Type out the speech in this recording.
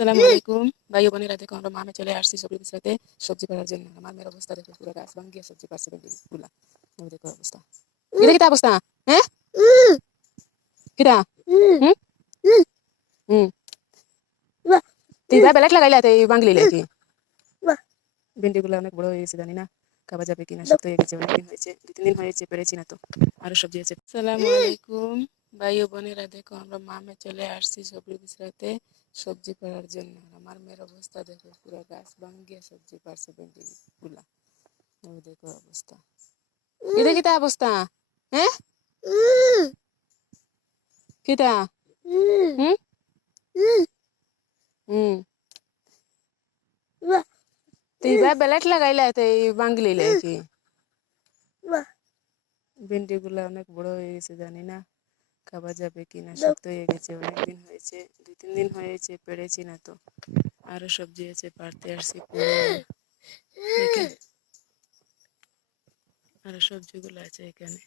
আসসালামু আলাইকুম ভাই ও বোনেরা, দেখো আমরা মামে চলে আসছি সবজি বিছাতে সবজি করার জন্য। আমার মেয়ের অবস্থা দেখো, পুরো গাছ ভাঙ্গিয়ে সবজি পারছে গুলা। দেখো অবস্থা, এটা কিতা অবস্থা? হ্যাঁ, কিতা? হুম হুম তুই ভাই বেলেট লাগাইলা তুই বাংলি লাইকি। ভেন্ডি গুলো অনেক বড় হয়ে গেছে, জানি না খাওয়া যাবে কিনা। শক্ত হয়ে গেছে, অনেকদিন হয়েছে, 2-3 দিন হয়েছে, পেরেছি না তো। আরো সবজি আছে। আসসালামু আলাইকুম ভাই ও বোনেরা, দেখো আমরা মামে চলে আসছি সবজি বিছাতে সবজি করার জন্য। আমার মেয়ের অবস্থা দেখো, পুরো গাছ ভাঙ্গিয়ে সবজি পারছে ভেন্ডি গুলা। দেখো অবস্থা, এটা কিতা অবস্থা? হ্যাঁ, কিতা? হুম হুম তুই ভাই বেলেট লাগাইলা তুই বাঙ্গলি লাইকি। ভেন্ডি গুলা অনেক বড় হয়ে গেছে, জানি না খাওয়া যাবে কিনা। শক্ত হয়ে গেছে, অনেকদিন হয়েছে, 2-3 দিন হয়েছে, পেরেছি না তো। আরো সবজি আছে, পারতে আসছি পুরো। দেখেন আরো সবজিগুলো আছে এখানে।